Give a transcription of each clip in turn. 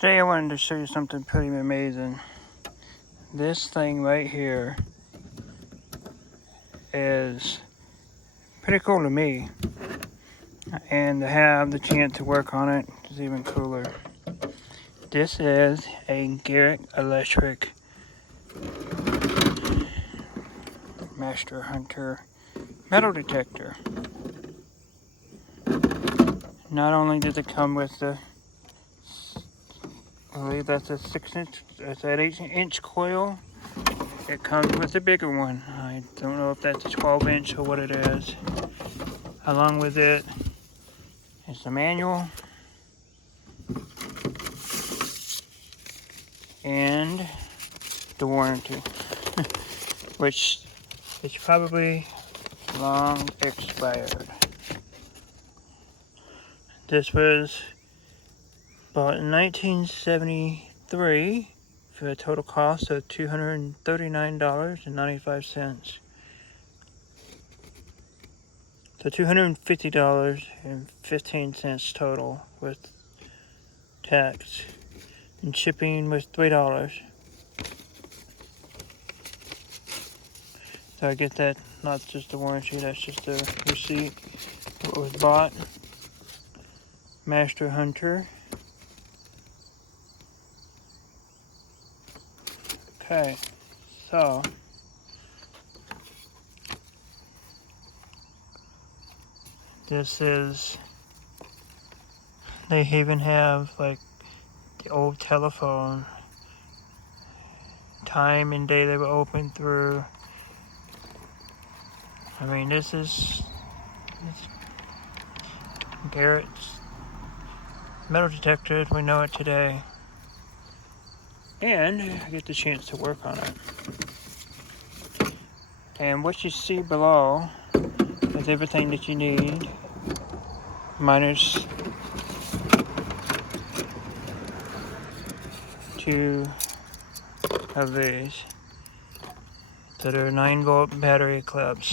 Today I wanted to show you something pretty amazing. This thing right here is pretty cool to me, and to have the chance to work on it is even cooler. This is a Garrett electric Master Hunter metal detector. Not only does it come with the, I believe that's a 6-inch, that's an 8-inch coil. It comes with a bigger one. I don't know if that's a 12-inch or what it is. Along with it is the manual and the warranty, which is probably long expired. This was bought in 1973 for a total cost of $239.95. So $250.15 total with tax, and shipping was $3. So I get that, not just the warranty, that's just the receipt. What was bought. Master Hunter. Okay, so this is, they even have like the old telephone, time and day they were open through. I mean, this is Garrett's metal detector as we know it today. And I get the chance to work on it. And what you see below is everything that you need, minus 2 of these that are 9-volt battery clips.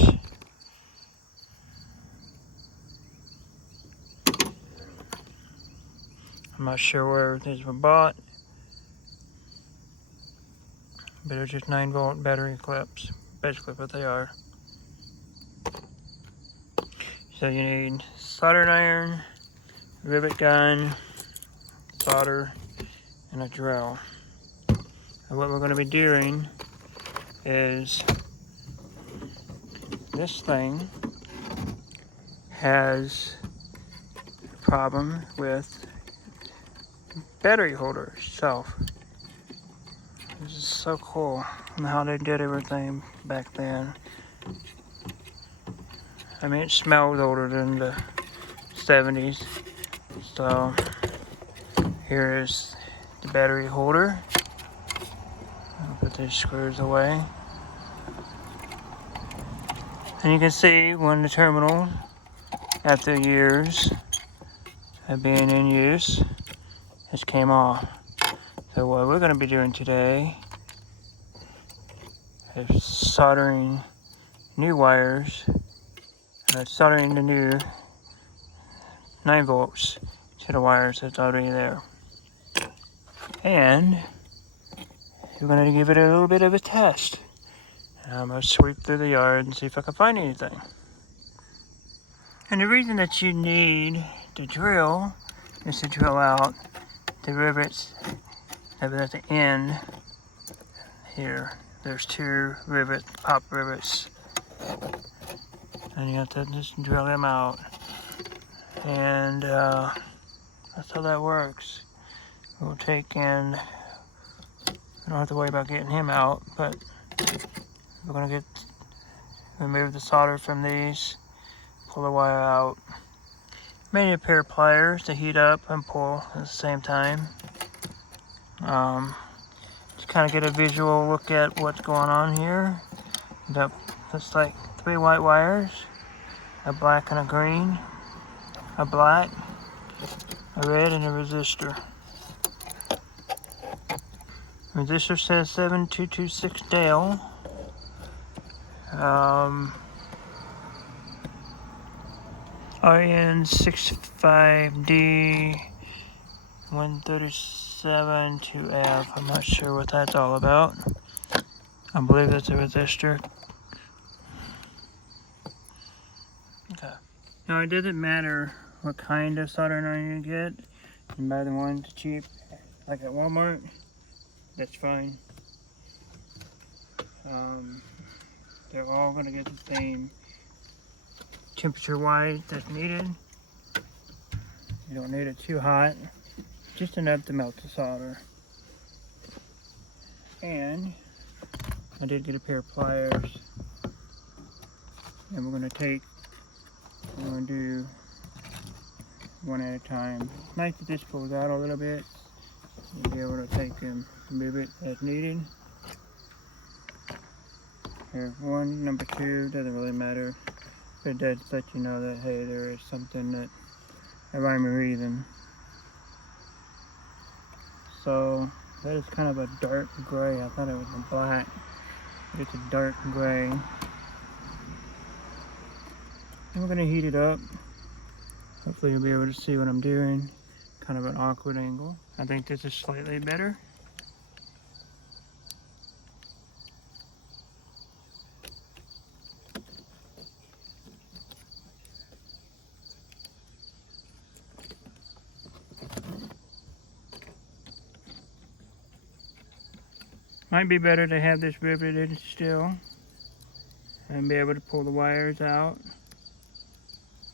I'm not sure where these were bought, but they're just 9-volt battery clips, basically what they are. So you need soldering iron, rivet gun, solder, and a drill. And what we're going to be doing is, this thing has a problem with battery holder itself. This is so cool how they did everything back then. I mean, it smells older than the 70s. So here is the battery holder. I'll put these screws away. And you can see when the terminal, after years of being in use, has came off. So what we're going to be doing today is soldering new wires, soldering the new 9 volts to the wires that's already there. And we're going to give it a little bit of a test. And I'm going to sweep through the yard and see if I can find anything. And the reason that you need the drill is to drill out the rivets that are at the end here. There's 2 rivets, pop rivets. And you have to just drill them out. And that's how that works. We'll take in, we don't have to worry about getting him out, but we're going to remove the solder from these, pull the wire out. Maybe a pair of pliers to heat up and pull at the same time. Just kind of get a visual look at what's going on here. That's like 3 white wires, a black and a green, a black, a red, and a resistor. Resistor says 7226 Dale. RN65D 136 7 to F. I'm not sure what that's all about. I believe that's a resistor. Okay. Now it doesn't matter what kind of soldering iron you get. You can buy the ones cheap, like at Walmart. That's fine. They're all going to get the same temperature-wise that's needed. You don't need it too hot, just enough to melt the solder. And I did get a pair of pliers, and we're going to do one at a time. It's nice that this pulls out a little bit. You'll be able to take and move it as needed. Here's one, number 2, doesn't really matter, but it does let you know that, hey, there is something that a rhyme or reason. So that is kind of a dark gray. I thought it was a black, but it's a dark gray. And we're going to heat it up. Hopefully you'll be able to see what I'm doing. Kind of an awkward angle. I think this is slightly better. Might be better to have this riveted still and be able to pull the wires out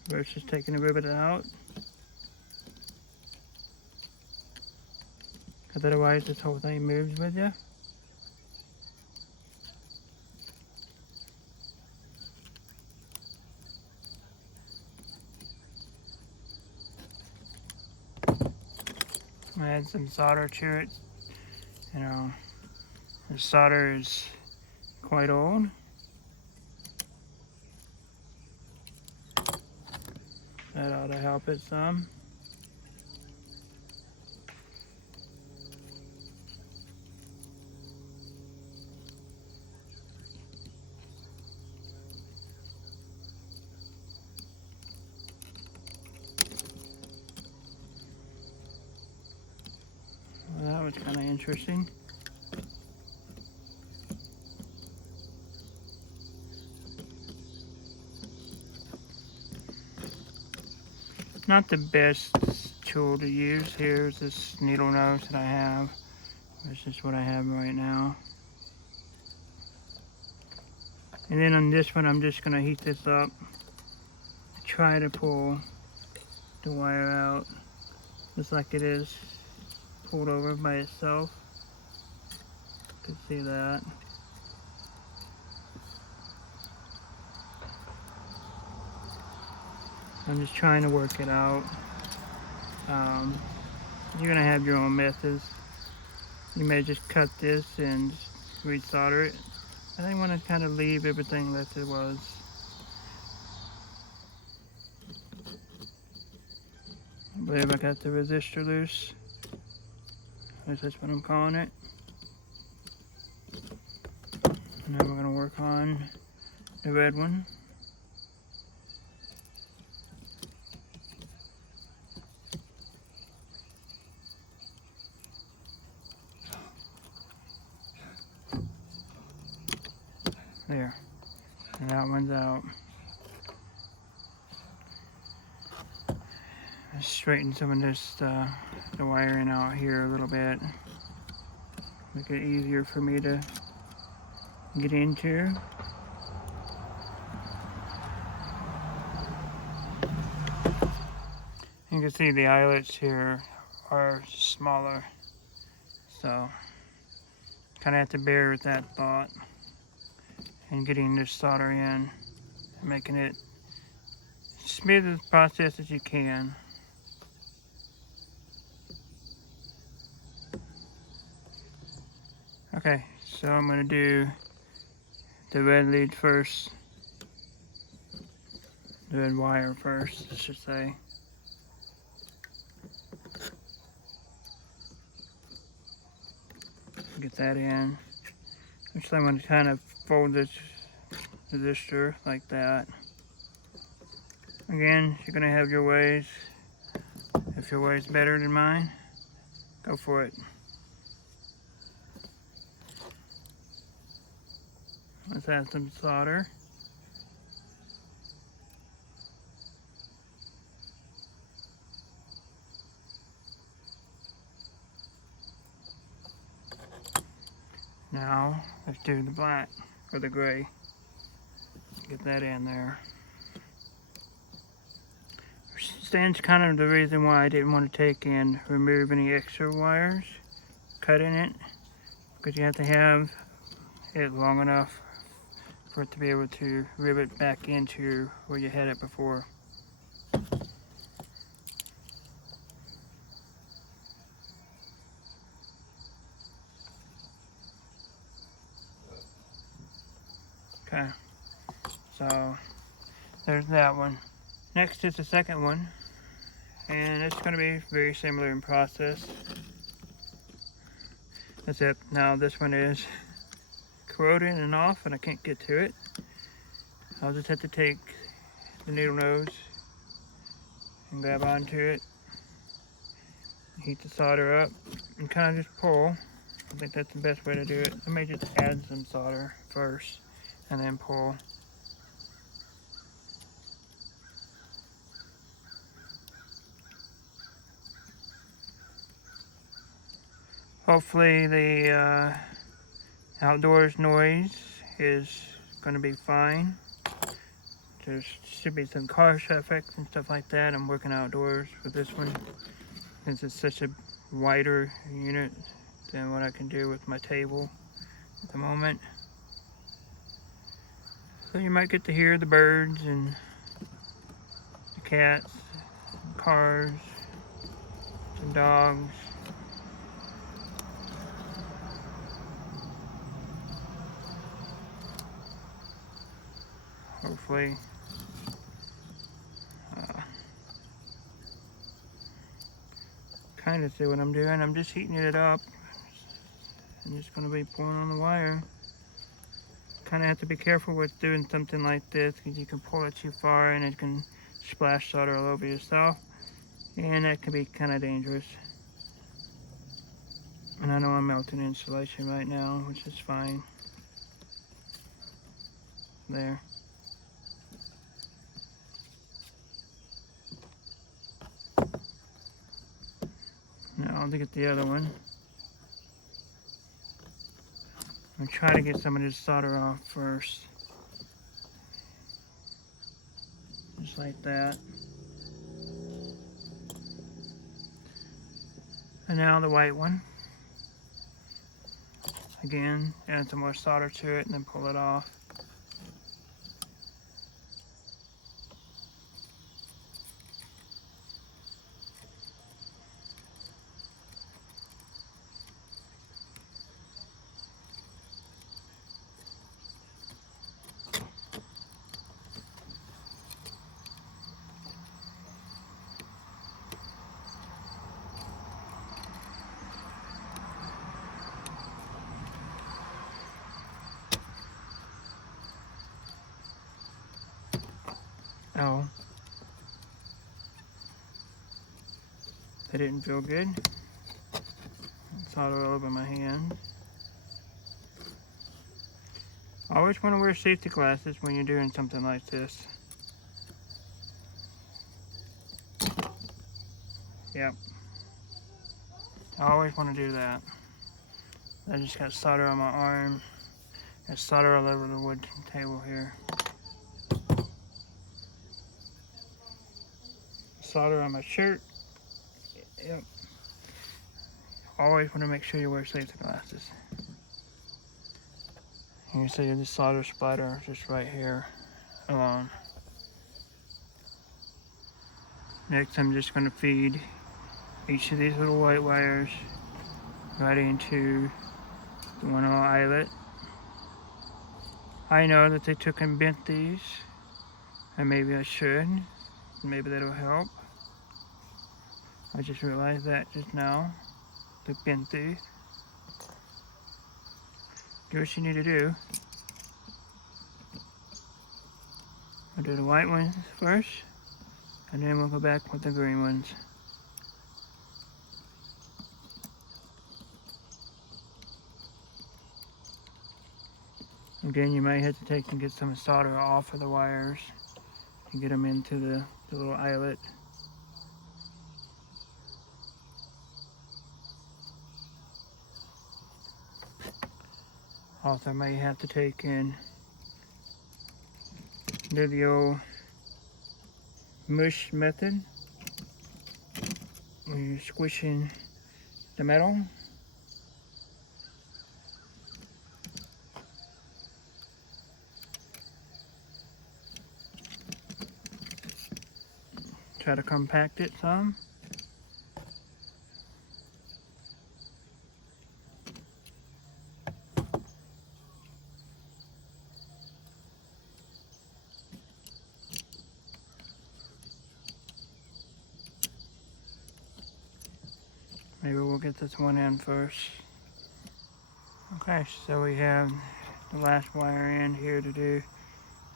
versus taking the rivet out, because otherwise this whole thing moves with you. I had some solder to it. You know, the solder is quite old. That ought to help it some. Well, that was kind of interesting. Not the best tool to use. Here's this needle nose that I have. This is what I have right now. And then on this one, I'm just going to heat this up. Try to pull the wire out just like it is pulled over by itself. You can see that. I'm just trying to work it out. You're going to have your own methods. You may just cut this and resolder it. I think I want to kind of leave everything as it was. I believe I got the resistor loose. That's what I'm calling it. And now we're going to work on the red one. There. And that one's out. Let's straighten some of this, the wiring out here a little bit. Make it easier for me to get into. You can see the eyelets here are smaller, so kind of have to bear with that thought and getting this solder in and making it smooth as process as you can. Okay, so I'm going to do the red lead first, the red wire first, I should say. Get that in. Actually, I'm going to kind of fold this resistor like that. Again, you're going to have your ways. If your way is better than mine, Go for it. Let's add some solder. Now, let's do the black, or the gray. Get that in there. Stands kind of the reason why I didn't want to take and remove any extra wires, cutting it, because you have to have it long enough for it to be able to rivet back into where you had it before. Okay, so there's that one. Next is the second one, and it's going to be very similar in process. That's it. Now this one is corroding and off, and I can't get to it. I'll just have to take the needle nose and grab onto it, heat the solder up, and kind of just pull. I think that's the best way to do it. I may just add some solder first and then pull. Hopefully the outdoors noise is going to be fine. There should be some car traffic and stuff like that. I'm working outdoors with this one since it's such a wider unit than what I can do with my table at the moment. So you might get to hear the birds and the cats, cars, some dogs. Hopefully. Kind of see what I'm doing. I'm just heating it up. I'm just going to be pulling on the wire. Kind of have to be careful with doing something like this because you can pull it too far and it can splash solder all over yourself, and that can be kind of dangerous. And I know I'm melting insulation right now, which is fine. There. Now I'll get the other one. I'm gonna try to get some of this solder off first. Just like that. And now the white one. Again, add some more solder to it and then pull it off. Oh, that didn't feel good. Solder all over my hand. Always want to wear safety glasses when you're doing something like this. Yep. I always want to do that. I just got solder on my arm. Got solder all over the wood table here. Solder on my shirt. Yep. Always want to make sure you wear safety glasses. You can see the solder splatter just right here alone. Next, I'm just going to feed each of these little white wires right into the one little eyelet. I know that they took and bent these, and maybe I should. Maybe that'll help. I just realized that just now. They bent these. Do what you need to do. I'll do the white ones first, and then we'll go back with the green ones. Again, you might have to take and get some solder off of the wires and get them into the little eyelet. Also, I might have to take and do the old mush method where you're squishing the metal. Try to compact it some. Maybe we'll get this one in first. Okay, so we have the last wire in here to do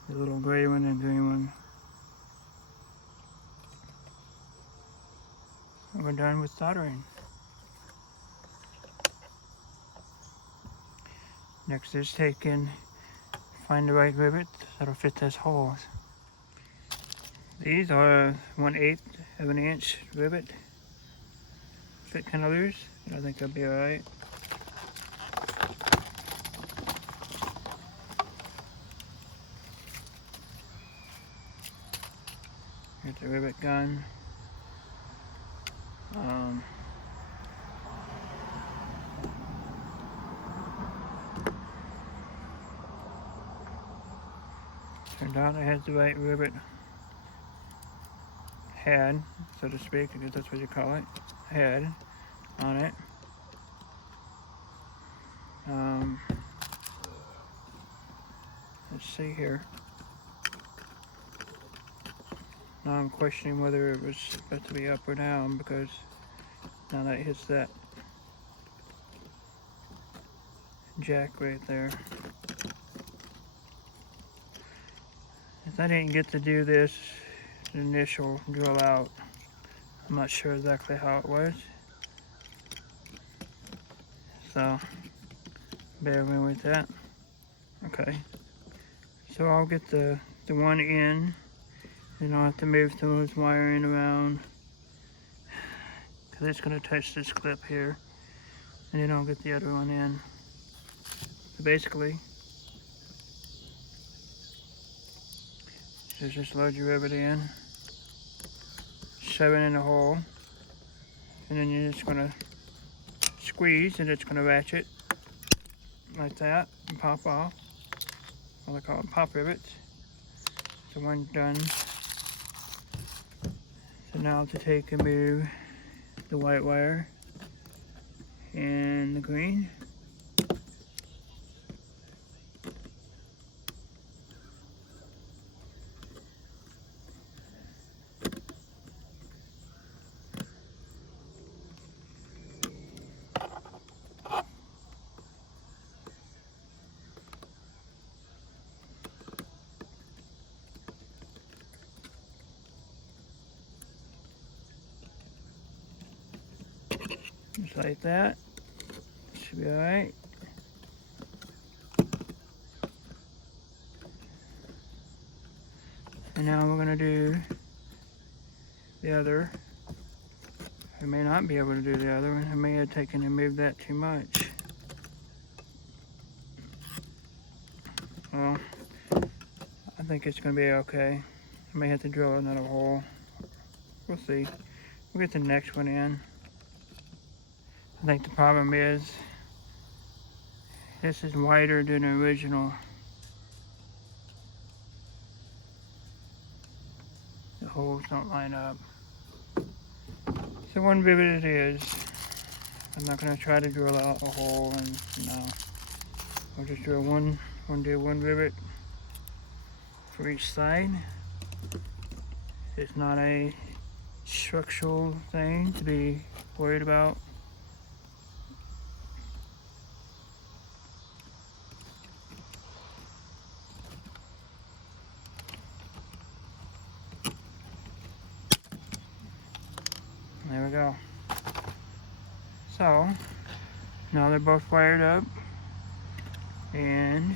the little gray one and green one. And we're done with soldering. Next is find the right rivet that'll fit this hole. These are 1/8 of an inch rivet. Fit kind of loose, I think they'll be alright. Here's the rivet gun. Turned out it has the right rivet head, so to speak, I guess that's what you call it, head on it. Let's see here. Now I'm questioning whether it was supposed to be up or down, because now that hits that jack right there. If I didn't get to do this initial drill out, I'm not sure exactly how it was. So, bear with me with that. Okay. So I'll get the one in, and I'll have to move some of this wiring around, because it's going to touch this clip here, and then I'll get the other one in. So basically, just load your rivet in, shove it in the hole, and then you're just going to squeeze, and it's going to ratchet like that and pop off. Well, I call it pop rivets. So one done. So now to take and move the white wire and the green. Just like that. Should be alright. And now we're going to do the other. I may not be able to do the other one. I may have taken and moved that too much. Well, I think it's going to be okay. I may have to drill another hole. We'll see. We'll get the next one in. I think the problem is this is wider than the original. The holes don't line up. So one rivet it is. I'm not going to try to drill out a hole, and no. I'll just drill one rivet for each side. It's not a structural thing to be worried about. There we go. So, now they're both wired up, and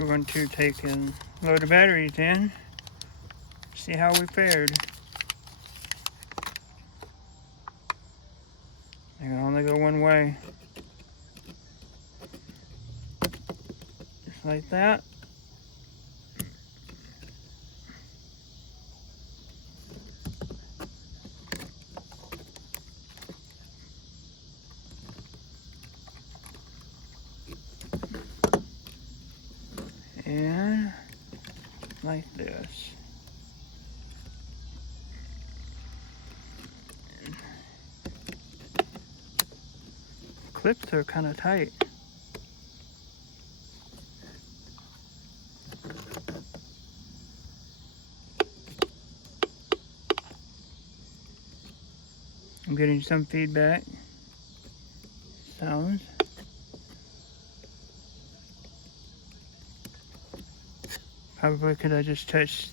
we're going to take and load the batteries in, see how we fared. They can only go one way. Just like that. And like this. Clips are kind of tight. I'm getting some feedback sounds. Probably could I just touch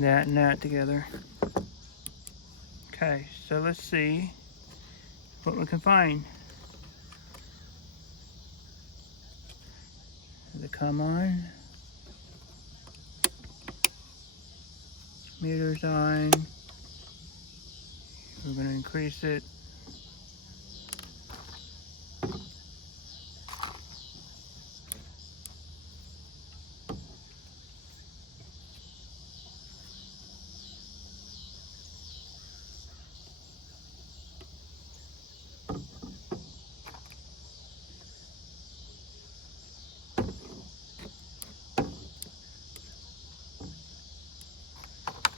that and that together. Okay, so let's see what we can find. Does it come on? Meter's on. We're going to increase it.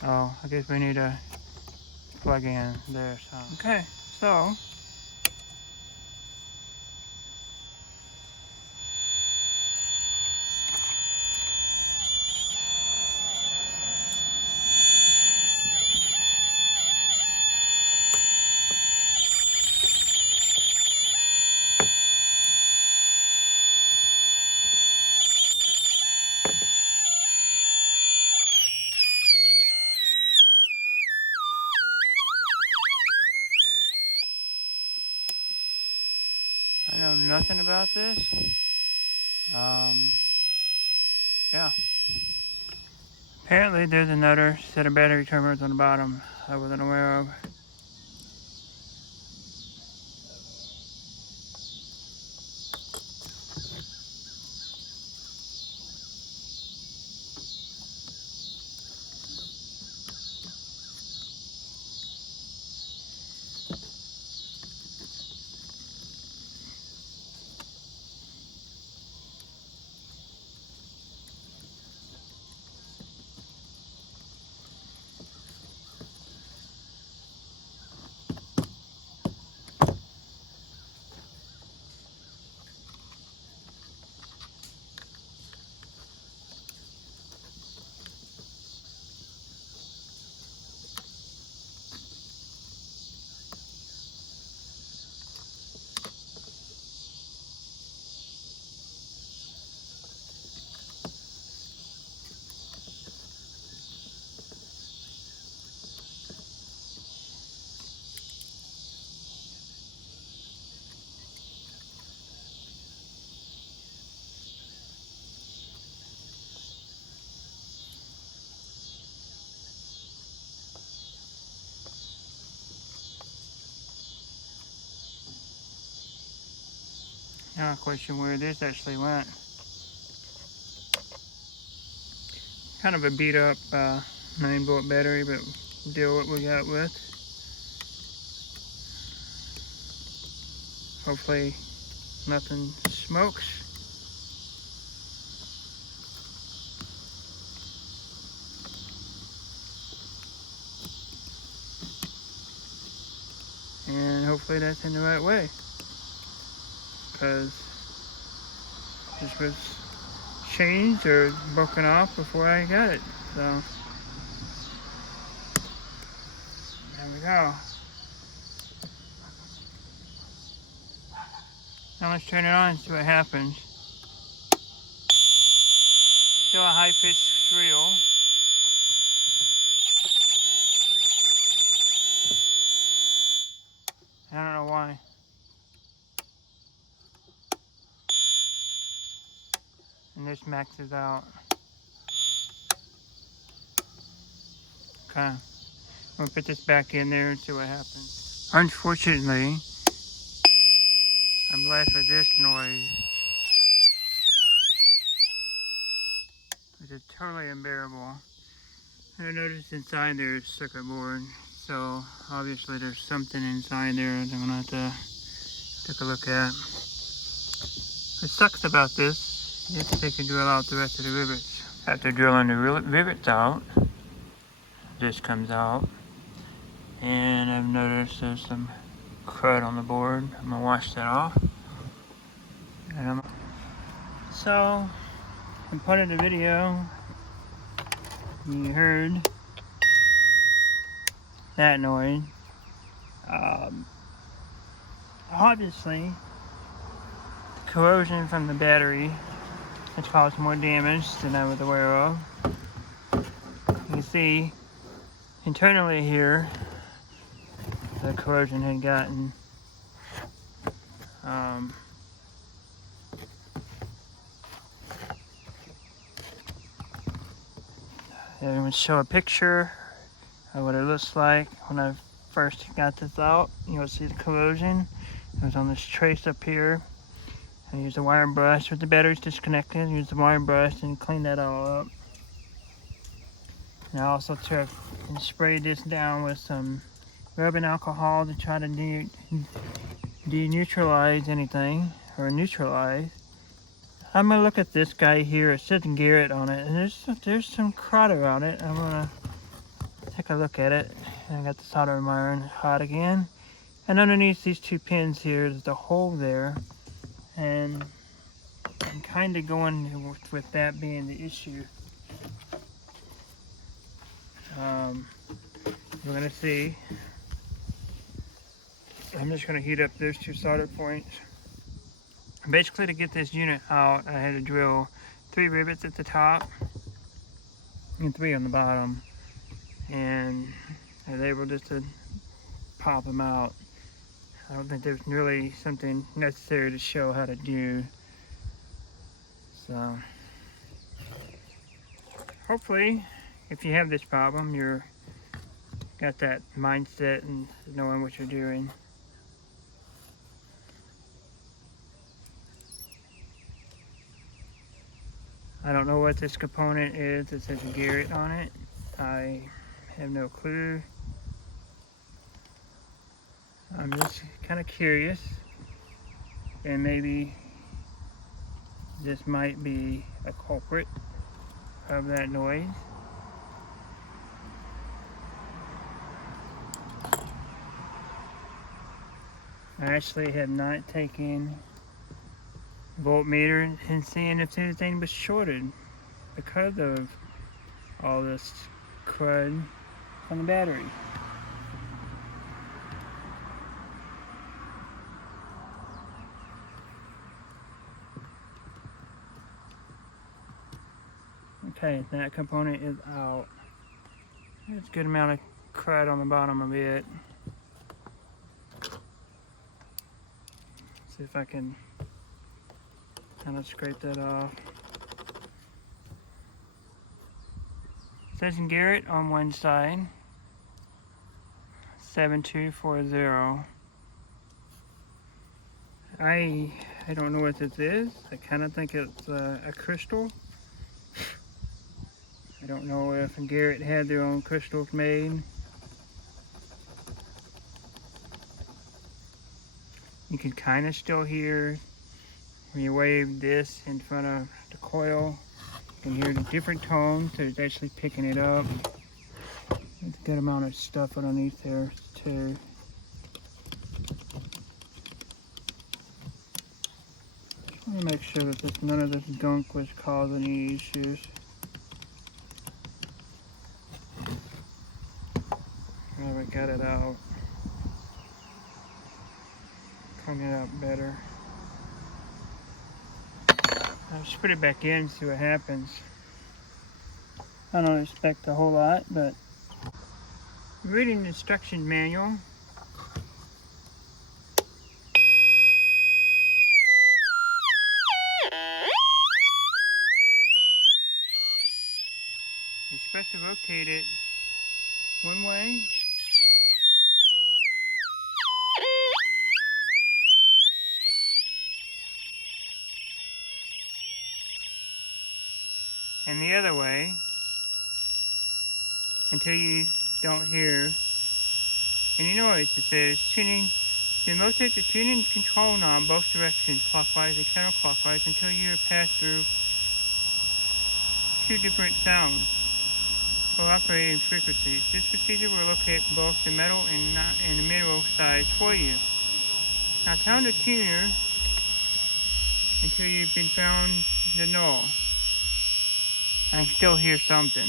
Oh, I guess we need to plug in there. So okay, so I know nothing about this. Yeah. Apparently there's another set of battery terminals on the bottom I wasn't aware of. Now I question where this actually went. Kind of a beat up 9-volt battery, but deal what we got with. Hopefully nothing smokes. And hopefully that's in the right way. Because this was changed or broken off before I got it. So there we go. Now let's turn it on and see what happens. Still a high-pitched reel. I don't know why. just maxes out. Okay, I'm gonna put this back in there and see what happens. Unfortunately, I'm left with this noise, which is totally unbearable. And I noticed inside there is circuit board, so obviously there's something inside there that I'm gonna have to take a look at. What sucks about this is they can drill out the rest of the rivets. After drilling the rivets out, this comes out, and I've noticed there's some crud on the board. I'm gonna wash that off. So, in part of the video, you heard that noise. Obviously, corrosion from the battery has caused more damage than I was aware of. You can see internally here, the corrosion had gotten I'm going to show a picture of what it looks like when I first got this out. You'll see the corrosion. It was on this trace up here. I used a wire brush with the batteries disconnected. Used the wire brush and clean that all up. And I also took and sprayed this down with some rubbing alcohol to try to deneutralize anything, or neutralize. I'm gonna look at this guy here. It says Garrett on it, and there's some crud around it. I'm gonna take a look at it. And I got the soldering iron hot again. And underneath these two pins here, there's a hole there. And I'm kind of going with that being the issue. We're gonna see. I'm just gonna heat up those two solder points. Basically, to get this unit out, I had to drill 3 rivets at the top and 3 on the bottom, and I was able just to pop them out. I don't think there's really something necessary to show how to do. So, hopefully, if you have this problem, you're got that mindset and knowing what you're doing. I don't know what this component is. It says Garrett on it. I have no clue. I'm just kind of curious, and maybe this might be a culprit of that noise. I actually have not taken voltmeter and seeing if anything was shorted because of all this crud from the battery. Okay, that component is out. There's a good amount of crud on the bottom of it. See if I can kind of scrape that off. It says Garrett on one side, 7240. I don't know what this is. I kind of think it's a crystal. I don't know if Garrett had their own crystals made. You can kind of still hear when you wave this in front of the coil. You can hear the different tones, so it's actually picking it up. There's a good amount of stuff underneath there too. Just want to make sure that none of this gunk was causing any issues. Well, we got it out. Clean it out better. I'll just put it back in and see what happens. I don't expect a whole lot, but reading the instruction manual, You're supposed to rotate it one way. And the other way until you don't hear any noise. It says tuning. You rotate the tuning control knob both directions, clockwise and counterclockwise, until you pass through two different sounds or operating frequencies. This procedure will locate both the metal and the mineral sides for you. Now count the tuner until you've been found the null. I can still hear something.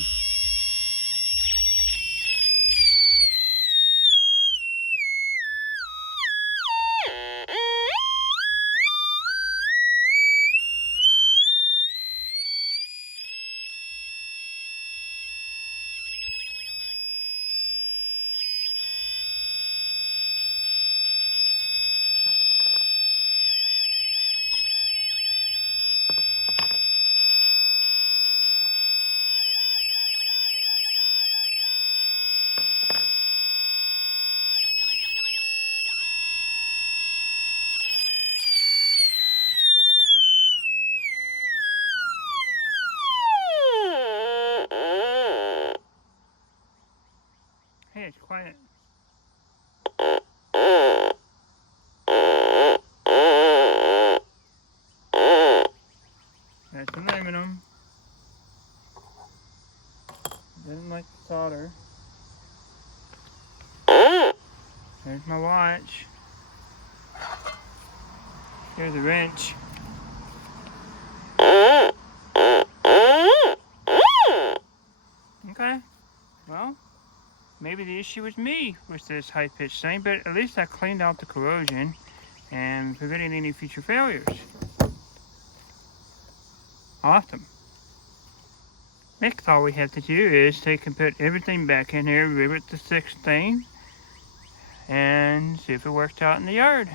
Hey, it's quiet. That's aluminum. Doesn't like the solder. There's my watch. Here's a wrench. Okay. Well, maybe the issue was me with this high-pitched thing, but at least I cleaned out the corrosion and prevented any future failures. Awesome. Next, all we have to do is take and put everything back in there, rivet the 6th thing, and see if it works out in the yard.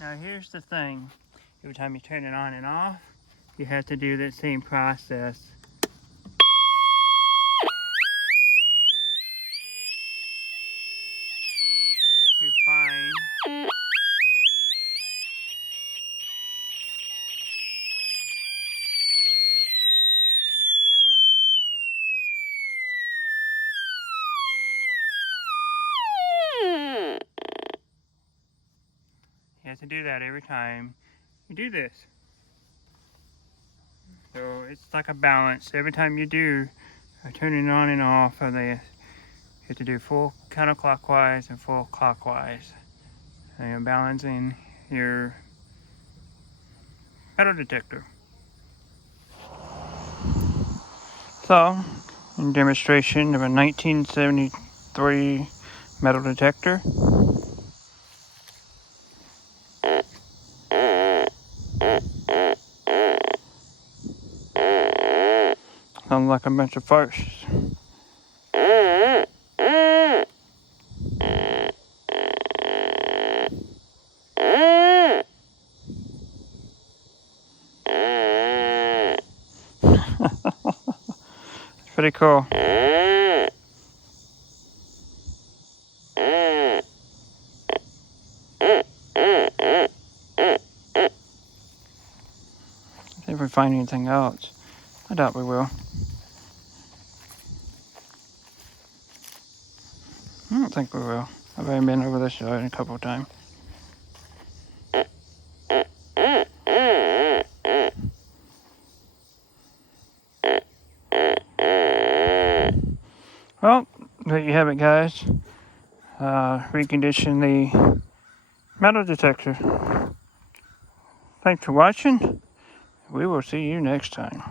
Now here's the thing. Every time you turn it on and off, you have to do the same process. To find you have to do that every time you do this. So it's like a balance. Every time you do turn it on and off, you have to do full counterclockwise and full clockwise. And you're balancing your metal detector. So, in demonstration of a 1973 metal detector. Sounds like a bunch of farts. pretty cool. See if we find anything else. I doubt we will. I don't think we will. I've already been over this yard a couple of times. Well, there you have it, guys. Recondition the metal detector. Thanks for watching. We will see you next time.